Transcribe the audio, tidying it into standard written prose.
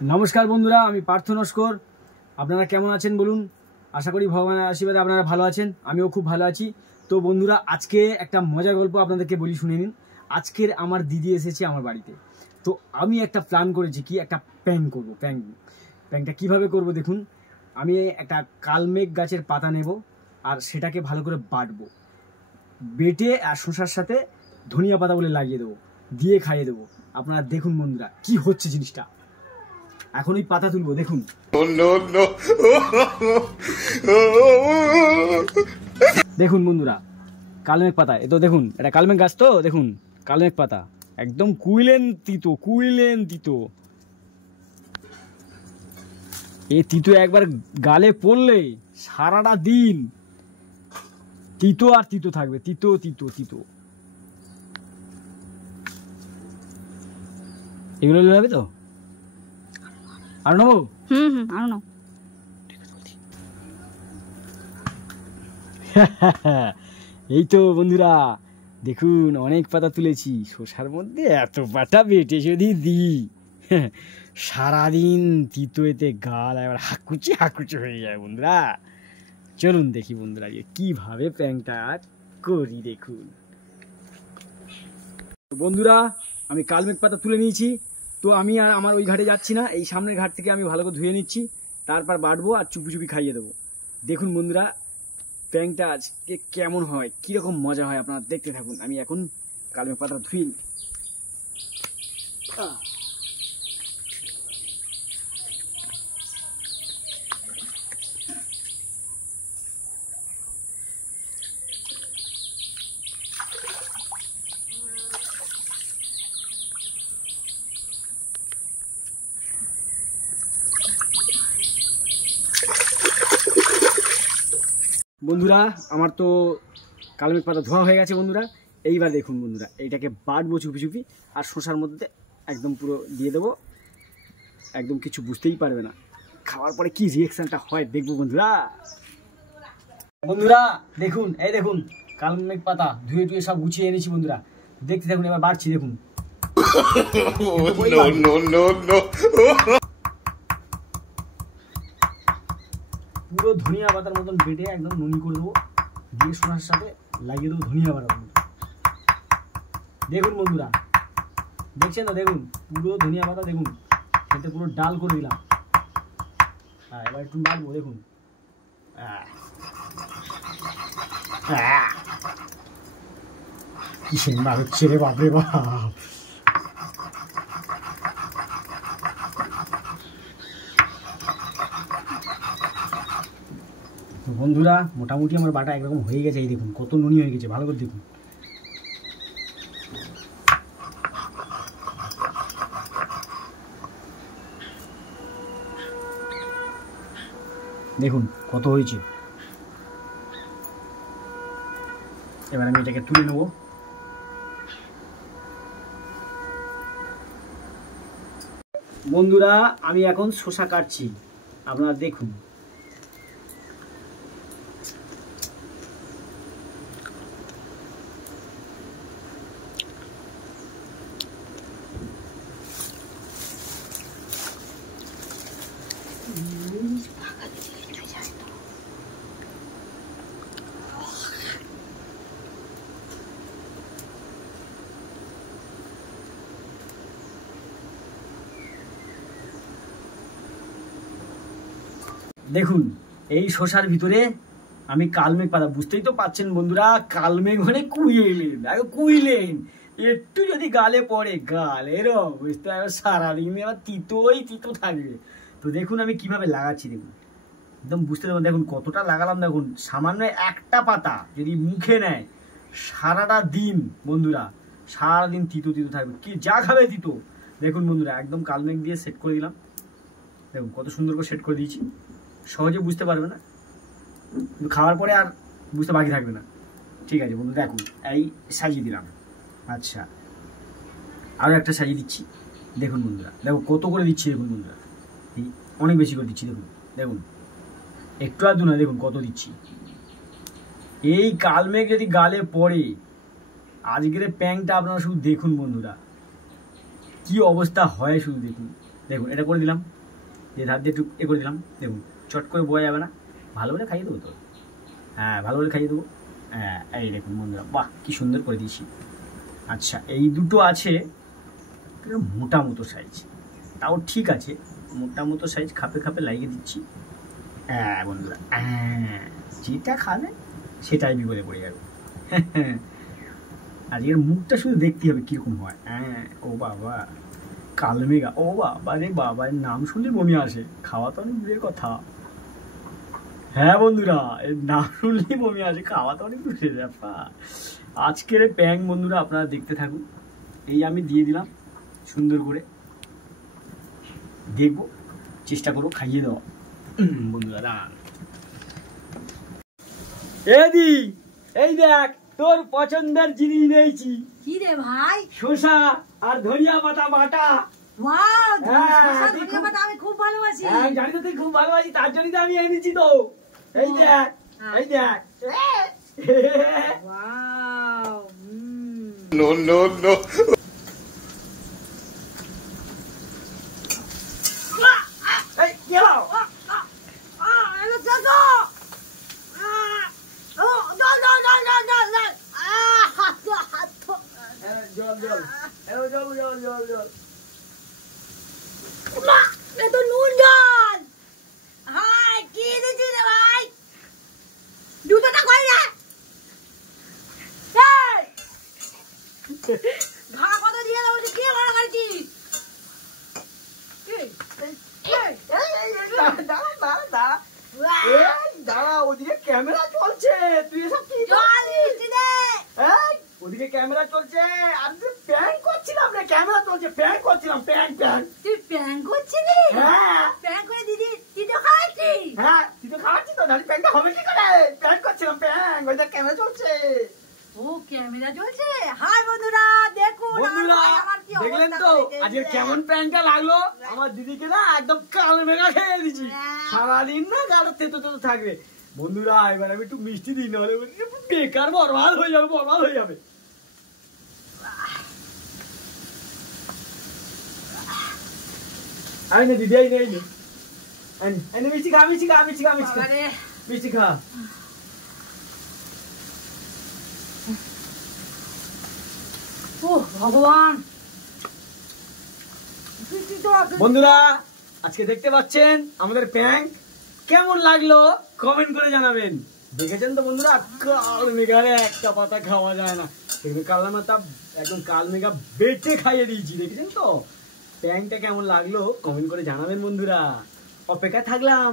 নমস্কার বন্ধুরা, আমি পার্থ নস্কর। আপনারা কেমন আছেন বলুন? আশা করি ভগবানের আশীর্বাদে আপনারা ভালো আছেন, আমিও খুব ভালো আছি। তো বন্ধুরা, আজকে একটা মজার গল্প আপনাদেরকে বলি, শুনে নিন। আজকের আমার দিদি এসেছে আমার বাড়িতে। তো আমি একটা প্ল্যান করেছি, কি একটা প্র্যাঙ্ক করবো। প্র্যাঙ্কটা কীভাবে করব দেখুন। আমি একটা কালমেঘ গাছের পাতা নেব আর সেটাকে ভালো করে বাটবো, বেটে আর শসার সাথে ধনিয়া পাতা বলে লাগিয়ে দেবো, দিয়ে খাইয়ে দেবো। আপনারা দেখুন বন্ধুরা কি হচ্ছে জিনিসটা। এখন ওই পাতা তুলবো, দেখুন। দেখুন বন্ধুরা, কালমেঘ পাতা। এ তো দেখুন, এটা কালমেঘ গাছ, তো দেখুন কালমেঘ পাতা একদম কুইলেন তিতো। এই তিতো একবার গালে পড়লে সারাটা দিন তিতো আর তিতো থাকবে, তিতো। এগুলো হবে তো? আর নেবো? আরো নাও। এই তো বন্ধুরা, দেখুন অনেক পাতা তুলেছি। শসার মধ্যে এত পাতা বেটে যদি দিই, সারাদিন তিতো এতে গাল এবার হাকুচি হয়ে যায় বন্ধুরা। চলুন দেখি বন্ধুরা কিভাবে প্র্যাঙ্কটা করি, দেখুন। বন্ধুরা, আমি কালমেঘ পাতা তুলে নিয়েছি। তো আমি আর আমার ওই ঘাটে যাচ্ছি না, এই সামনের ঘাট থেকে আমি ভালো করে ধুয়ে নিচ্ছি, তারপর বাটবো আর চুপি খাইয়ে দেবো। দেখুন বন্ধুরা, প্র্যাঙ্কটা আজকে কেমন হয়, কীরকম মজা হয়, আপনারা দেখতে থাকুন। আমি এখন কালমেঘ পাতা ধুই। বন্ধুরা, আমার তো কালমেঘ পাতা ধোয়া হয়ে গেছে বন্ধুরা। এইবার দেখুন বন্ধুরা, এইটাকে বাটবো চুপি আর শসার মধ্যে একদম পুরো দিয়ে দেবো, একদম কিছু বুঝতেই পারবে না। খাওয়ার পরে কি রিয়াকশনটা হয় দেখবো বন্ধুরা। দেখুন, এই দেখুন কালমেঘ পাতা ধুয়ে সব গুছিয়ে এনেছি বন্ধুরা, দেখতে থাকুন। এবার বাড়ছি, দেখুন। পুরো ধনিয়া পাতার মতন বেটে একদম নুনি করে দেবো, দিয়ে শসার সাথে লাগিয়ে দেবো ধনিয়া পাতা। দেখুন বন্ধুরা, দেখছেন তো? দেখুন পুরো ধনিয়া পাতা, দেখুন খেতে পুরো ডাল করে দিলাম। হ্যাঁ, এবার একটু বাড়বো, দেখুন। কি সুন্দর হচ্ছে রে, বাপরে বাপ। বন্ধুরা, মোটামুটি আমার বাটা একরকম হয়ে গেছে। এই দেখুন কত নুনি হয়ে গেছে, ভালো করে দেখুন। দেখুন কত হয়েছে। এবার আমি এটাকে তুলে নেব। বন্ধুরা, আমি এখন শসা কাটছি, আপনারা দেখুন। দেখুন এই শসার ভিতরে আমি কালমেঘ পাতা, বুঝতেই তো পাচ্ছেন বন্ধুরা, কালমেঘ মানে কুইলেন। একটু যদি গালে পড়ে, গালের অবস্থা সারাদিন এবার তিতো থাকবে। তো দেখুন আমি কিভাবে লাগাচ্ছি, দেখুন একদম বুঝতে পারবেন। দেখুন কতটা লাগালাম, দেখুন সামান্য একটা পাতা যদি মুখে নেয় সারাটা দিন বন্ধুরা, সারাদিন তিতো থাকবে, কি যা খাবে তিতো। দেখুন বন্ধুরা, একদম কালমেঘ দিয়ে সেট করে দিলাম। দেখুন কত সুন্দর করে সেট করে দিয়েছি, সহজে বুঝতে পারবে না, কিন্তু খাওয়ার পরে আর বুঝতে বাকি থাকবে না। ঠিক আছে বন্ধু, দেখুন এই সাজিয়ে দিলাম। আচ্ছা, আরও একটা সাজিয়ে দিচ্ছি। দেখুন বন্ধুরা, দেখো কত করে দিচ্ছি, দেখুন বন্ধুরা, এই অনেক বেশি করে দিচ্ছি। দেখুন একটু আর দু না, দেখুন কত দিচ্ছি। এই কালমেঘ যদি গালে পড়ে, আজকের প্যাংটা আপনারা শুধু দেখুন বন্ধুরা, কি অবস্থা হয় শুধু দেখুন। দেখুন এটা করে দিলাম, দিয়ে ধার দিয়ে একটু এ করে দিলাম, দেখুন চট করে বোয়া যাবে না, ভালো করে খাইয়ে দেবো তো। হ্যাঁ ভালো করে খাইয়ে দেবো। হ্যাঁ এই দেখুন বন্ধুরা, বাহ কি সুন্দর করে দিয়েছি। আচ্ছা এই দুটো আছে মোটা মতো সাইজ, তাও ঠিক আছে, মোটা মতো সাইজ খাপে খাপে লাগিয়ে দিচ্ছি। হ্যাঁ বন্ধুরা, হ্যাঁ যেটা খাবে সেটাই বিপদে পড়ে যাবে। আর এর মুখটা শুধু দেখতে হবে কিরকম হয়। হ্যাঁ ও বাবা কালমেঘা, ও বাবা রে বাবা, এর নাম শুনলে বমি আসে, খাওয়া তো অনেক দূরের কথা। হ্যাঁ বন্ধুরা এর নাম শুনলেই বমি আসে, খাওয়া তো অনেক দূরের ব্যাপার। আজকের প্যাং বন্ধুরা আপনারা দেখতে থাকুন, এই আমি দিয়ে দিলাম সুন্দর করে, দেখবো চেষ্টা করবো খাইয়ে দেওয়া। বন্ধুরা দাঁড়ান, এদি এই দেখ তোর পছন্দের জিনিস নিয়েছি। কি রে ভাই? শসা আর ধনিয়া পাতা বাটা। ওয়াও, শসা ধনিয়া পাতা আমি খুব ভালোবাসি। হ্যাঁ জানি তো তুই খুব ভালোবাসি, তার জন্যই তো আমি এনেছি তো। এই দেখ এই দেখ। Wow, no no no. এই গেলো। এলো চাচা। ও জল জল জল জল জল জল। জল জল, এলো জল জল জল জল। মা, এ তো নুন জল। হাই, কি দিছি রে ভাই? দুটোটা কই রে? এই! ঘা কত দিয়ে দাও, কি ঘা করছি? কি? দাঁড়া ওদিকে ক্যামেরা চলছে, তুই এসব কি জল দিচ্ছি রে। ওদিকে ক্যামেরা চলছে, আর তুই প্যান করছিলাম রে, ক্যামেরা চলছে প্যান করছিলাম, প্যান প্যান। তুই প্যান করছিলি? হ্যাঁ প্যান করে দিদি তুই তো খাওয়াচ্ছি। হ্যাঁ তুই তো খাওয়াচ্ছিস তো, তাহলে প্যানটা হবে কি করে? প্যান করছিলাম প্যান, ওইটা ক্যামেরা চলছে। ও ক্যামেরা চলছে। হাই বন্ধুরা দেখুন বন্ধুরা আমার কি অবস্থা দেখলেন তো করেছে। আজকে কেমন প্যানটা লাগলো? আমার দিদিকে না একদম কাল মেঘা খেয়ে দিচ্ছি, সারাদিন না গাড়ি তেতো তেতো থাকবে। বন্ধুরা এবার আমি একটু মিষ্টি দিই, নাহলে বেকার বরবাদ হয়ে যাবে, বরবাদ হয়ে যাবে। আই না দিদি, এই নে এই নে, এই নে মিষ্টি খা, মিষ্টি খা, মিষ্টি খা, মিষ্টি খা, বাবারে, মিষ্টি খা। ও ভগবান। বন্ধুরা আজকে দেখতে পাচ্ছেন আমাদের প্যাঙ্ক, কেমন লাগলো কমেন্ট করে জানাবেন। দেখেছেন তো বন্ধুরা, কাল মেঘারে একটা পাতা খাওয়া যায় না, কাল মাথা একদম কাল মেঘা বেটে খাইয়ে দিয়েছি। দেখেছেন তো প্যাঙ্কটা কেমন লাগলো কমেন্ট করে জানাবেন বন্ধুরা, অপেক্ষায় থাকলাম।